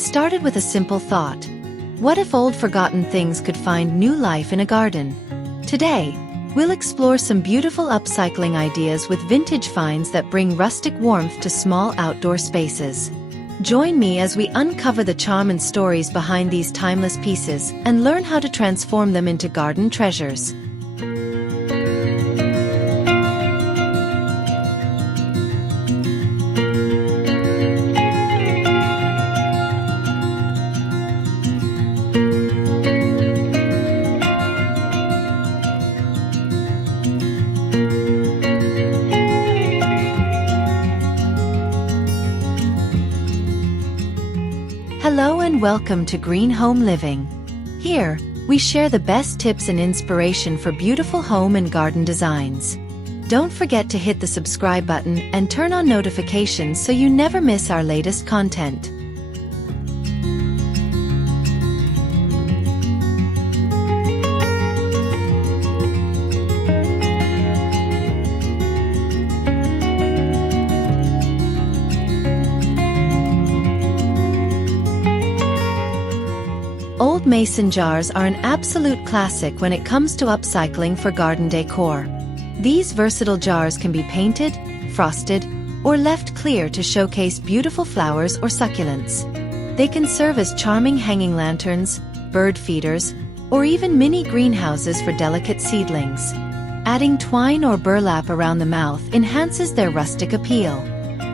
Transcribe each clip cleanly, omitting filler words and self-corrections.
It started with a simple thought. What if old forgotten things could find new life in a garden? Today, we'll explore some beautiful upcycling ideas with vintage finds that bring rustic warmth to small outdoor spaces. Join me as we uncover the charm and stories behind these timeless pieces and learn how to transform them into garden treasures. Hello and welcome to Green Home Living. Here, we share the best tips and inspiration for beautiful home and garden designs. Don't forget to hit the subscribe button and turn on notifications so you never miss our latest content. Old mason jars are an absolute classic when it comes to upcycling for garden decor. These versatile jars can be painted, frosted, or left clear to showcase beautiful flowers or succulents. They can serve as charming hanging lanterns, bird feeders, or even mini greenhouses for delicate seedlings. Adding twine or burlap around the mouth enhances their rustic appeal.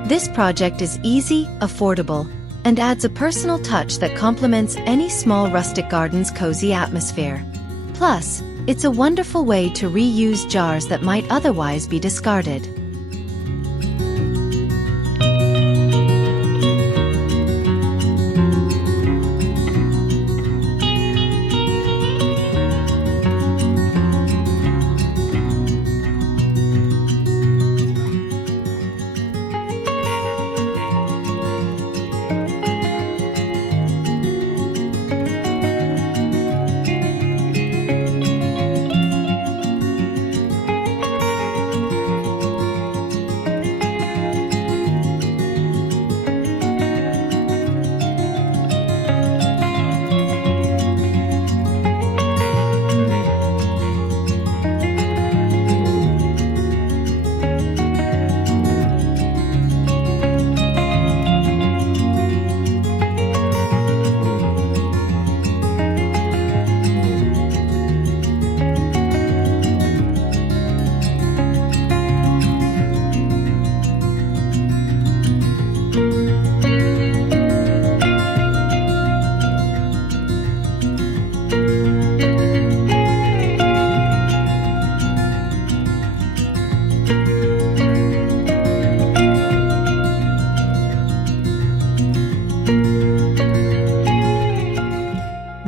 This project is easy, affordable, and adds a personal touch that complements any small rustic garden's cozy atmosphere. Plus, it's a wonderful way to reuse jars that might otherwise be discarded.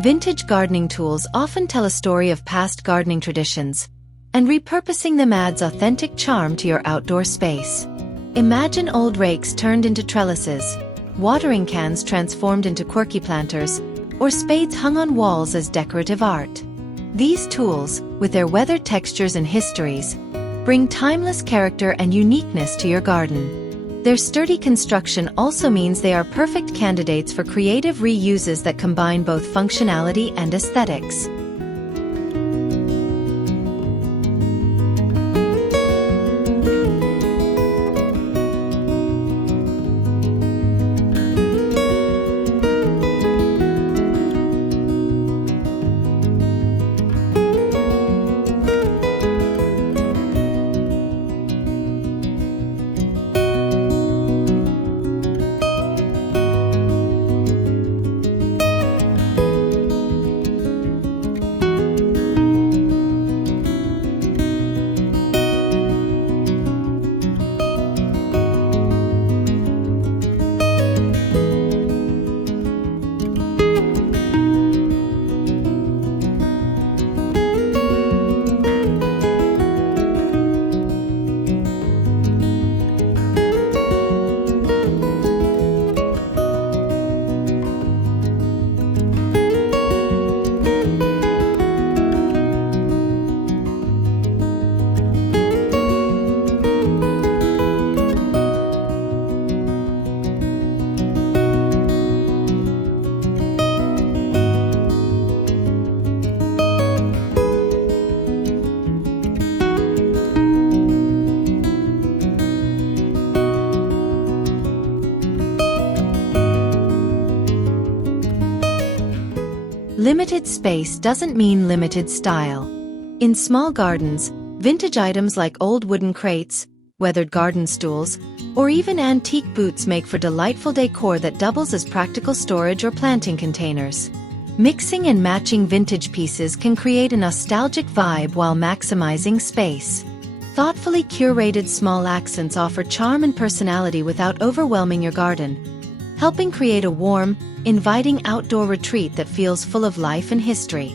Vintage gardening tools often tell a story of past gardening traditions, and repurposing them adds authentic charm to your outdoor space. Imagine old rakes turned into trellises, watering cans transformed into quirky planters, or spades hung on walls as decorative art. These tools, with their weathered textures and histories, bring timeless character and uniqueness to your garden. Their sturdy construction also means they are perfect candidates for creative reuses that combine both functionality and aesthetics. Limited space doesn't mean limited style. In small gardens, vintage items like old wooden crates, weathered garden stools, or even antique boots make for delightful decor that doubles as practical storage or planting containers. Mixing and matching vintage pieces can create a nostalgic vibe while maximizing space. Thoughtfully curated small accents offer charm and personality without overwhelming your garden, helping create a warm, inviting outdoor retreat that feels full of life and history.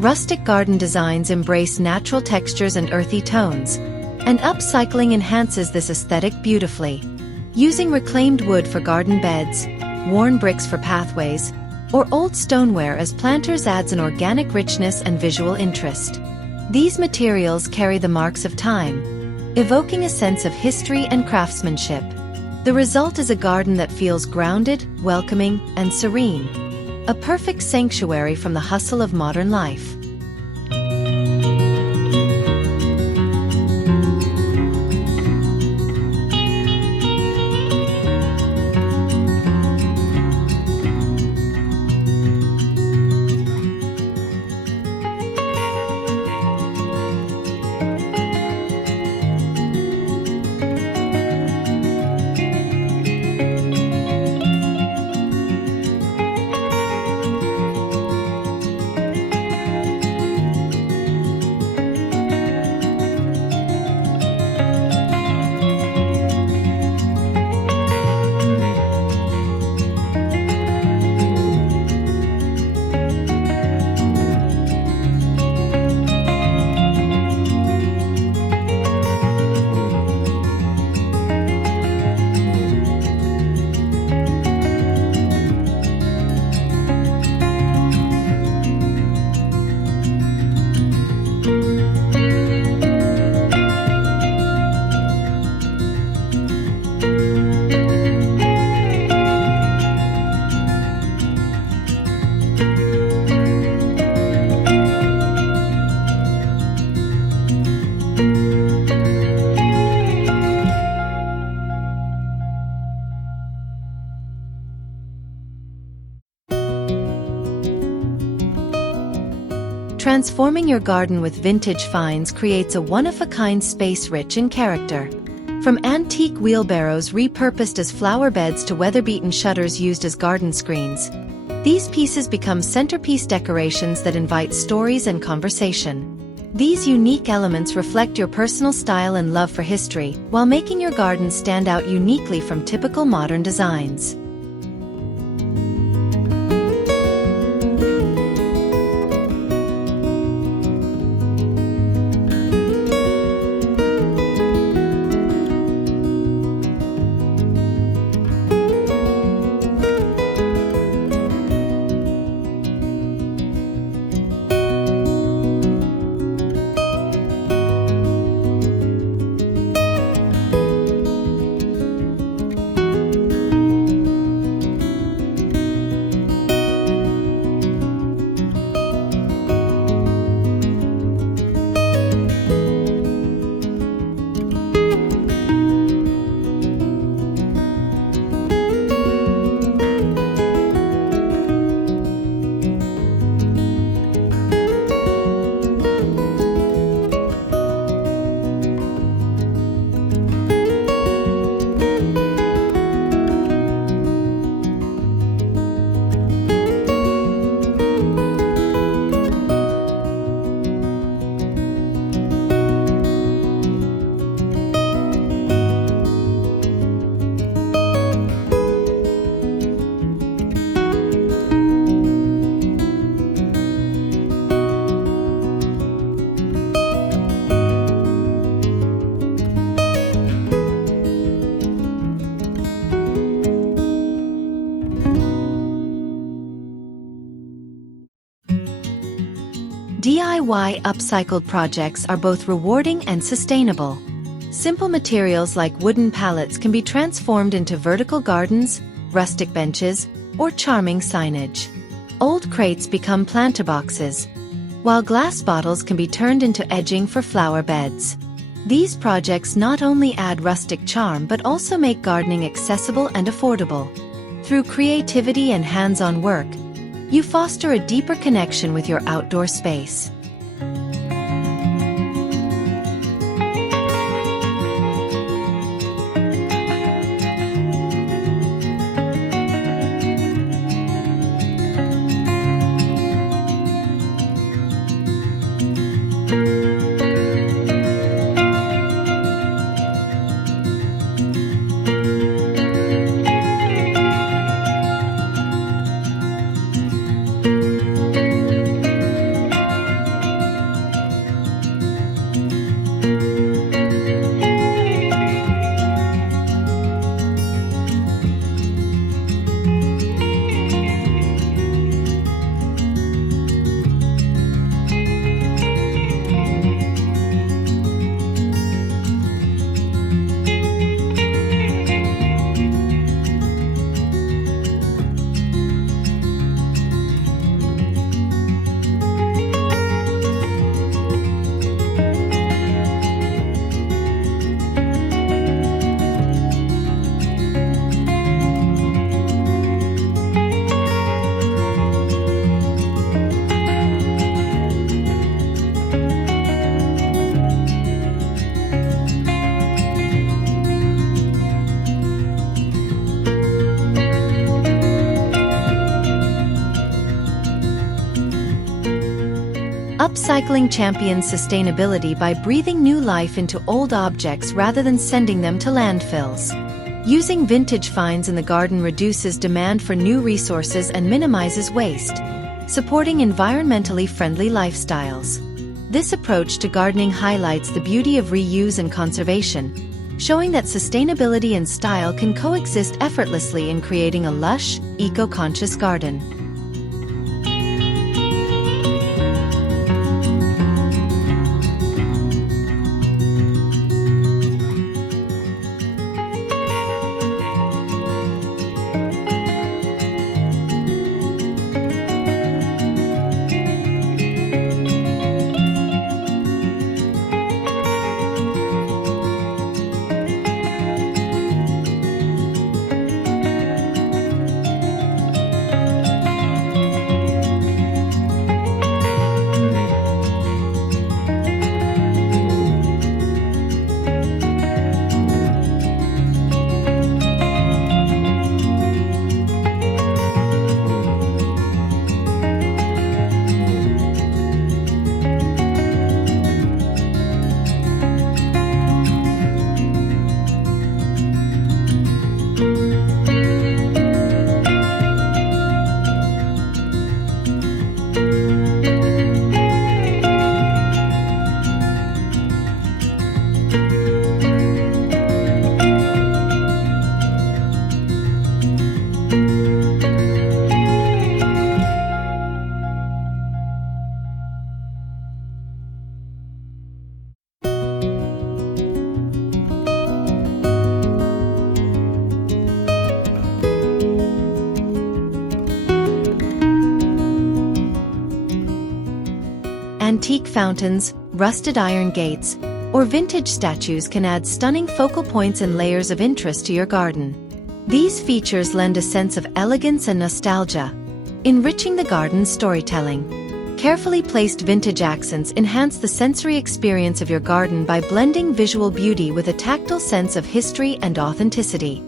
Rustic garden designs embrace natural textures and earthy tones, and upcycling enhances this aesthetic beautifully. Using reclaimed wood for garden beds, worn bricks for pathways, or old stoneware as planters adds an organic richness and visual interest. These materials carry the marks of time, evoking a sense of history and craftsmanship. The result is a garden that feels grounded, welcoming, and serene, a perfect sanctuary from the hustle of modern life. Transforming your garden with vintage finds creates a one-of-a-kind space rich in character. From antique wheelbarrows repurposed as flower beds to weather-beaten shutters used as garden screens, these pieces become centerpiece decorations that invite stories and conversation. These unique elements reflect your personal style and love for history, while making your garden stand out uniquely from typical modern designs. why upcycled projects are both rewarding and sustainable. Simple materials like wooden pallets can be transformed into vertical gardens, rustic benches, or charming signage. Old crates become planter boxes, while glass bottles can be turned into edging for flower beds. These projects not only add rustic charm but also make gardening accessible and affordable. Through creativity and hands-on work, you foster a deeper connection with your outdoor space. Upcycling champions sustainability by breathing new life into old objects rather than sending them to landfills. Using vintage finds in the garden reduces demand for new resources and minimizes waste, supporting environmentally friendly lifestyles. This approach to gardening highlights the beauty of reuse and conservation, showing that sustainability and style can coexist effortlessly in creating a lush, eco-conscious garden. Antique fountains, rusted iron gates, or vintage statues can add stunning focal points and layers of interest to your garden. These features lend a sense of elegance and nostalgia, enriching the garden's storytelling. Carefully placed vintage accents enhance the sensory experience of your garden by blending visual beauty with a tactile sense of history and authenticity.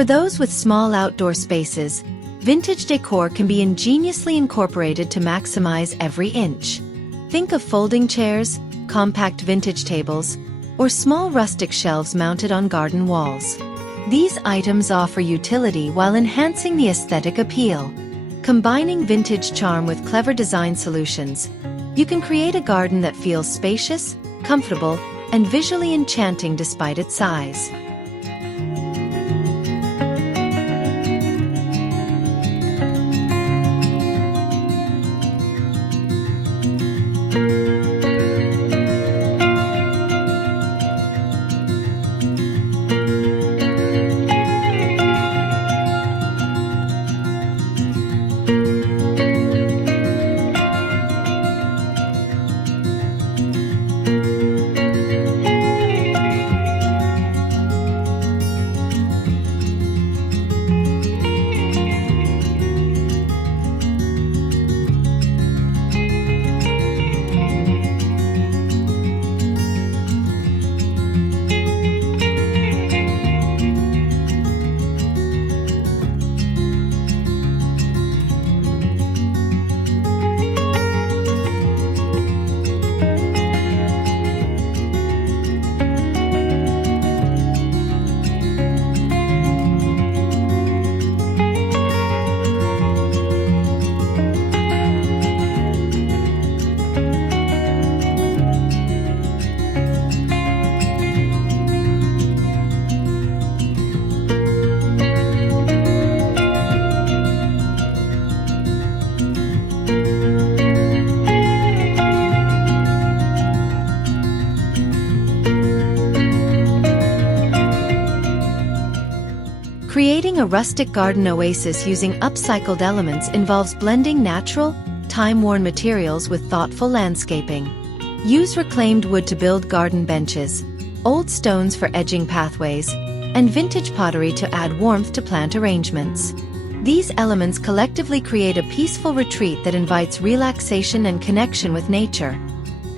For those with small outdoor spaces, vintage decor can be ingeniously incorporated to maximize every inch. Think of folding chairs, compact vintage tables, or small rustic shelves mounted on garden walls. These items offer utility while enhancing the aesthetic appeal. Combining vintage charm with clever design solutions, you can create a garden that feels spacious, comfortable, and visually enchanting despite its size. Creating a rustic garden oasis using upcycled elements involves blending natural, time-worn materials with thoughtful landscaping. Use reclaimed wood to build garden benches, old stones for edging pathways, and vintage pottery to add warmth to plant arrangements. These elements collectively create a peaceful retreat that invites relaxation and connection with nature,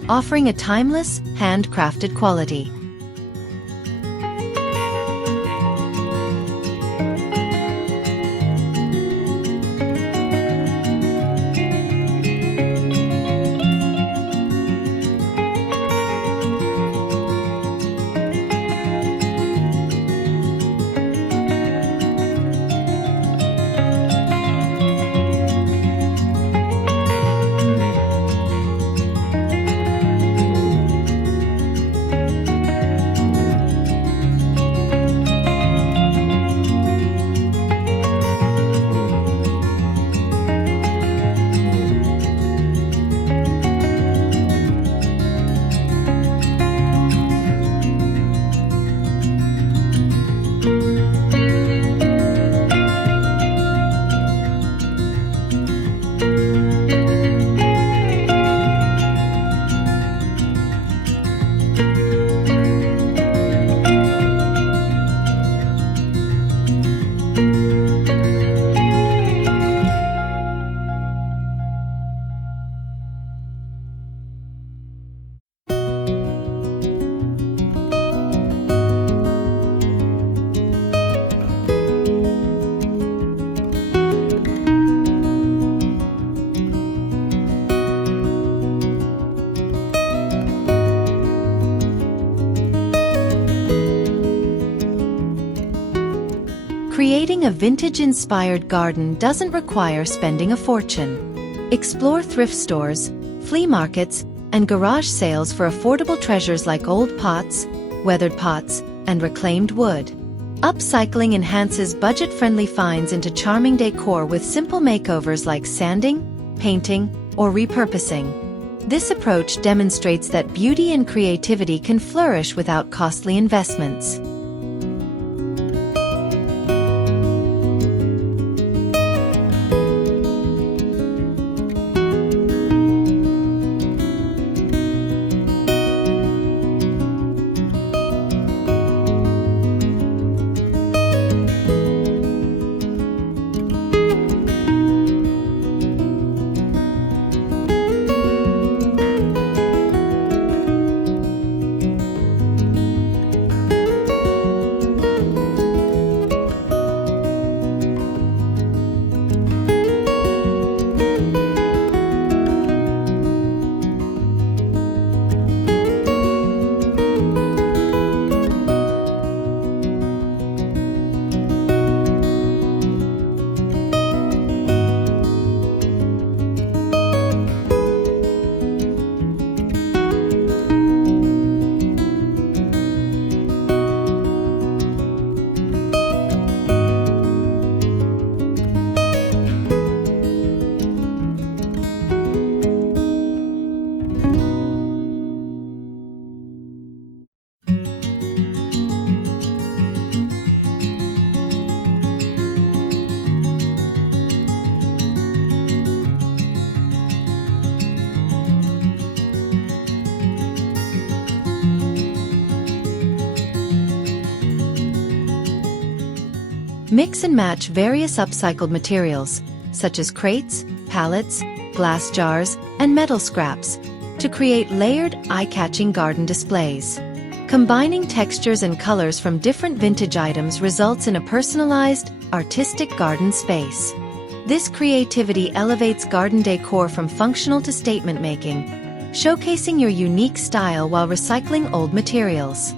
offering a timeless, handcrafted quality. Creating a vintage-inspired garden doesn't require spending a fortune. Explore thrift stores, flea markets, and garage sales for affordable treasures like old pots, weathered pots, and reclaimed wood. Upcycling enhances budget-friendly finds into charming decor with simple makeovers like sanding, painting, or repurposing. This approach demonstrates that beauty and creativity can flourish without costly investments. Mix and match various upcycled materials, such as crates, pallets, glass jars, and metal scraps, to create layered, eye-catching garden displays. Combining textures and colors from different vintage items results in a personalized, artistic garden space. This creativity elevates garden decor from functional to statement making, showcasing your unique style while recycling old materials.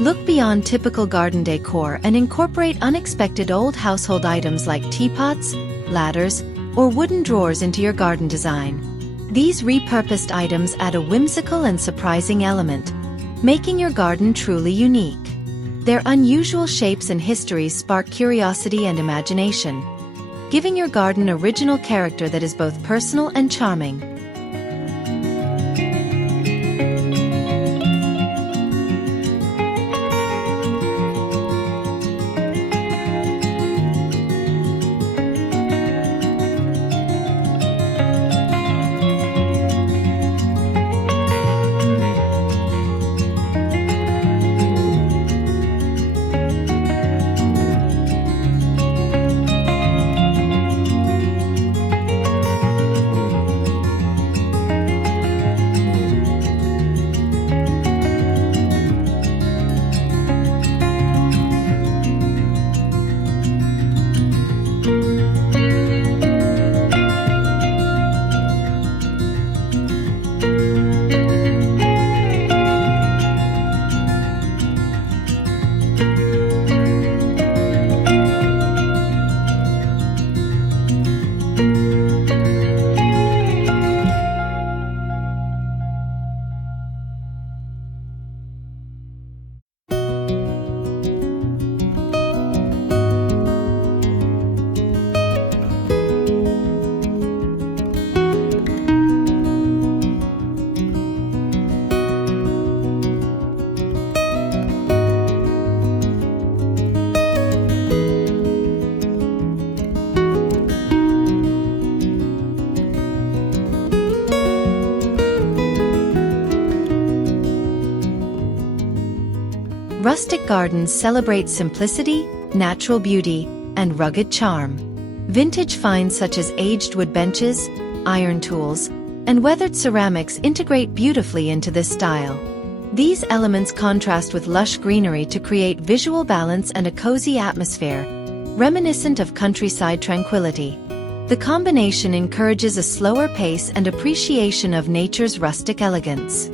Look beyond typical garden decor and incorporate unexpected old household items like teapots, ladders, or wooden drawers into your garden design. These repurposed items add a whimsical and surprising element, making your garden truly unique. Their unusual shapes and histories spark curiosity and imagination, giving your garden original character that is both personal and charming. Rustic gardens celebrate simplicity, natural beauty, and rugged charm. Vintage finds such as aged wood benches, iron tools, and weathered ceramics integrate beautifully into this style. These elements contrast with lush greenery to create visual balance and a cozy atmosphere, reminiscent of countryside tranquility. The combination encourages a slower pace and appreciation of nature's rustic elegance.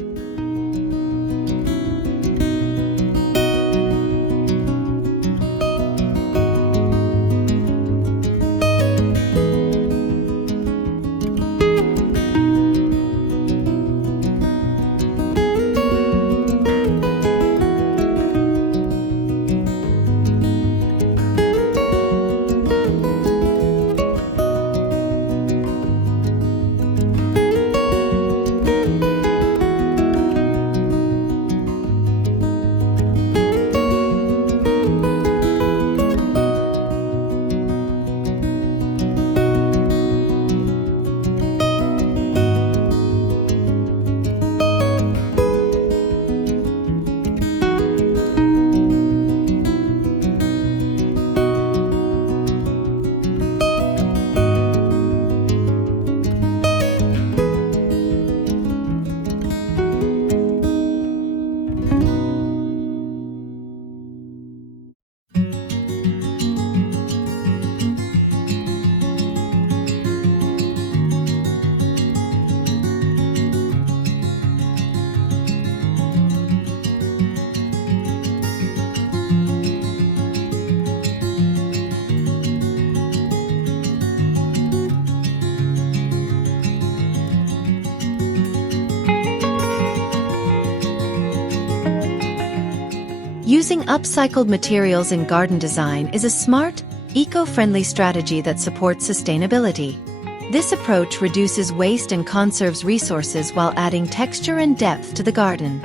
Using upcycled materials in garden design is a smart, eco-friendly strategy that supports sustainability. This approach reduces waste and conserves resources while adding texture and depth to the garden.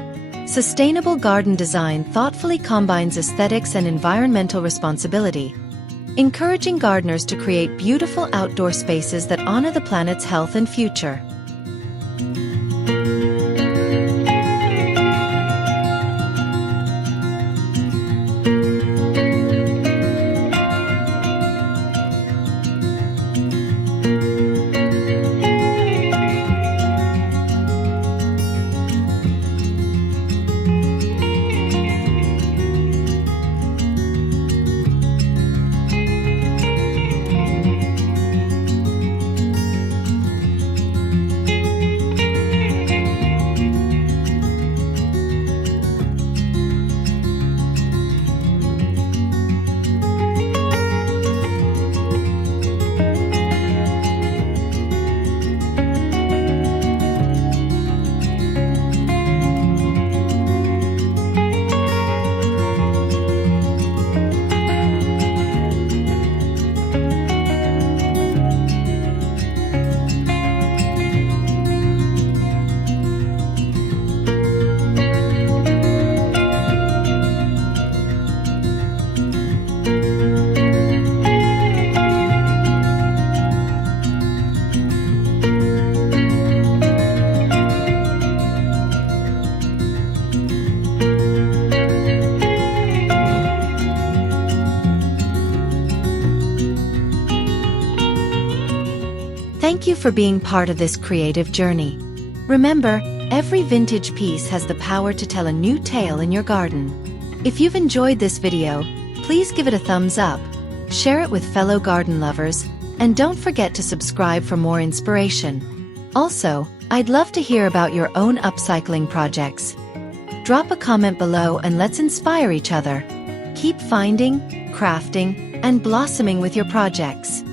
Sustainable garden design thoughtfully combines aesthetics and environmental responsibility, encouraging gardeners to create beautiful outdoor spaces that honor the planet's health and future. Thank you for being part of this creative journey. Remember, every vintage piece has the power to tell a new tale in your garden. If you've enjoyed this video, please give it a thumbs up, share it with fellow garden lovers, and don't forget to subscribe for more inspiration. Also, I'd love to hear about your own upcycling projects. Drop a comment below and let's inspire each other. Keep finding, crafting, and blossoming with your projects.